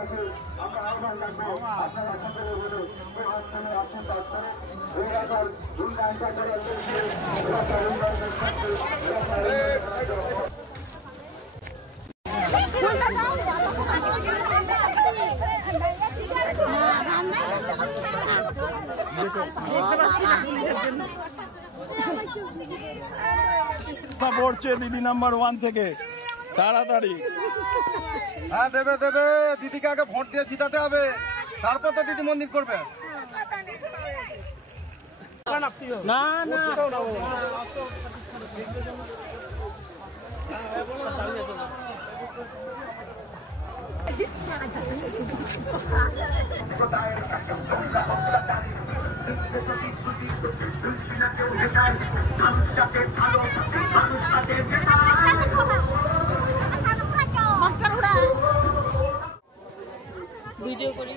আমরা আহ্বান রাখবো আপনারা সকলে বলুন অনুষ্ঠানে আপনি কাজ করেন এই এলাকার উন্নয়নটা করে এলাকার উন্নয়নের ক্ষেত্রে পড়ছে দিদি নাম্বার 1 থেকে তাড়াতাড়ি। হ্যাঁ দেবে দেবে, দিদিকে আগে ভোট দিয়ে জিতাতে হবে, তারপর তো দিদি মন্দির করবে। না না ভিডিও করি।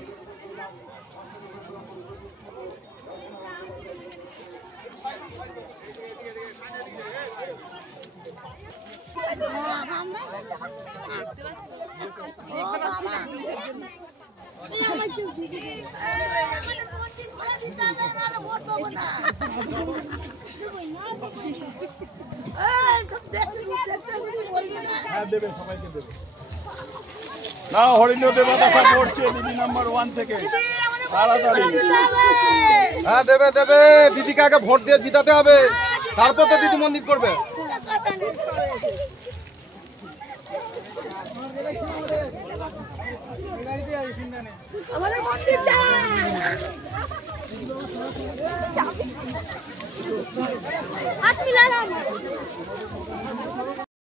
না হরিণ দেবতা পড়ছে দিদি নাম্বার 1 থেকে তাড়াতাড়ি। হ্যাঁ দেবে দেবে, দিদিকে আগে ভোট দিয়ে জিতাতে হবে, তারপর তো দিদি মন্দির করবে। আমাদের মন্দির চাই। হাত মিলালাম।